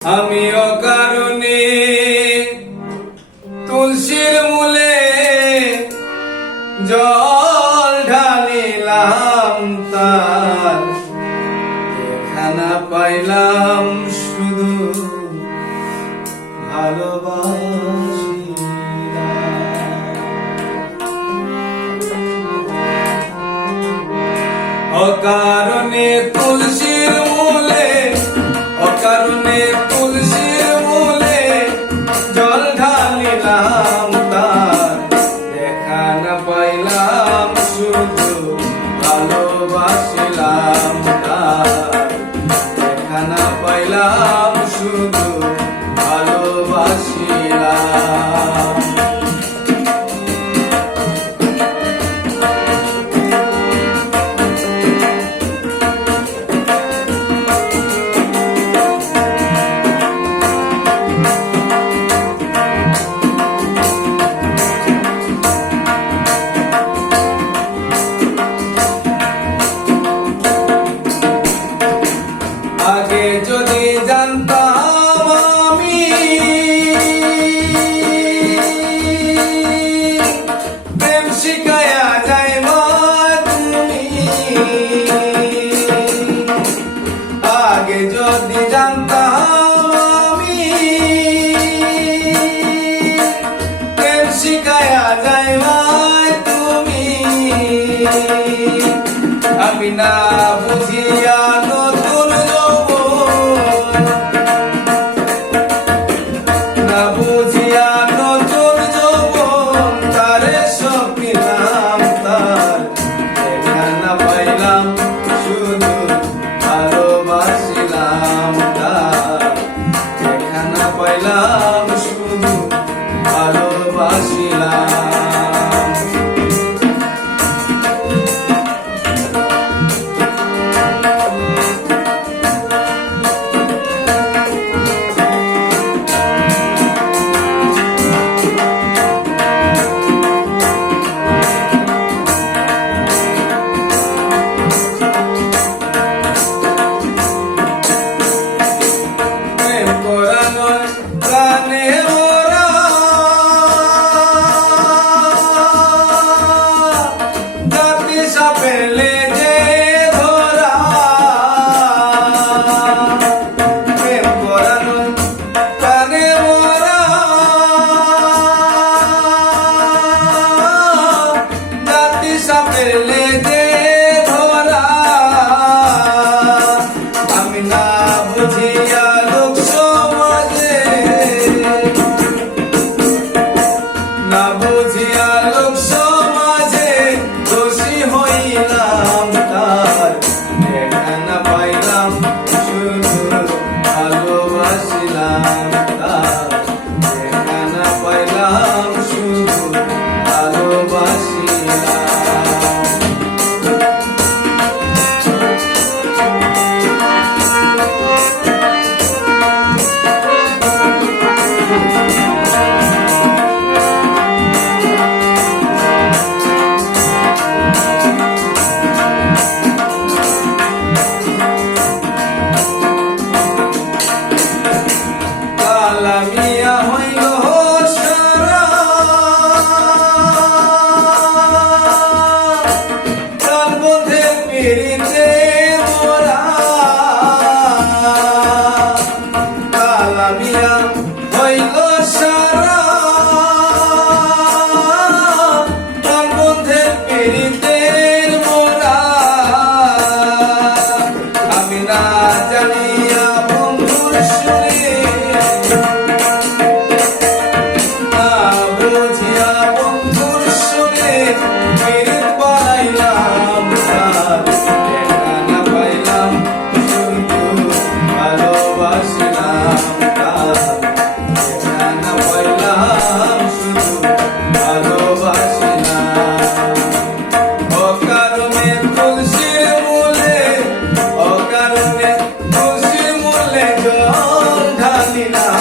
আমি অকারণে তুলসীর মূলে জল ঢালিলাম, তার দেখানা পাইলাম শুধু ভালোবাসিলাম। অকারণে তুলসীর মূলে, অকারণে তুলসীর মূলে জল ঢালিলাম, তার দেখা না পাইলাম শুধু ভালোবাসিলাম। তার দেখা না পাইলাম শুধু ভালোবাসিলাম। আগে যদি জানতাম আমি প্রেম শিখায়া যাইবা তুমি, আগে যদি জানতাম আমি প্রেম শিখায়া যাইবা তুমি, আমি না বুঝিয়া পাইলাম শুধু ভালোবাসিলাম। পেলে যে ধরা প্রেম করানো প্রাণে মোরা, জাতি সাপেলে যে ধরা, আমি না বুঝিয়া লোক সমাজে, না বুঝিয়া লোক সমাজে দোষী হইলাম, তার দেখা না পাইলাম শুধু ভালোবাসিলাম। তার দেখা না পাইলাম শুধু ভালোবাসিলাম। মিয়া হইল সারা তার মধ্যে পিড়িতে মোরা, কালা মিয়া হইল সারা তার মধ্যে পিড়িতে মোরা, আমি না জানিয়া বন্ধুর শুনে, বুঝিয়া বন্ধুর শুনে পিরিত বানাইলাম, তার দেখা না পাইলাম শুধু ভালোবাসিলাম। তার দেখা না পাইলাম শুধু ভালোবাসিলাম। অকারণে তুলসীর মূলে, অকারণে তুলসীর মূলে জল ঢালিলাম,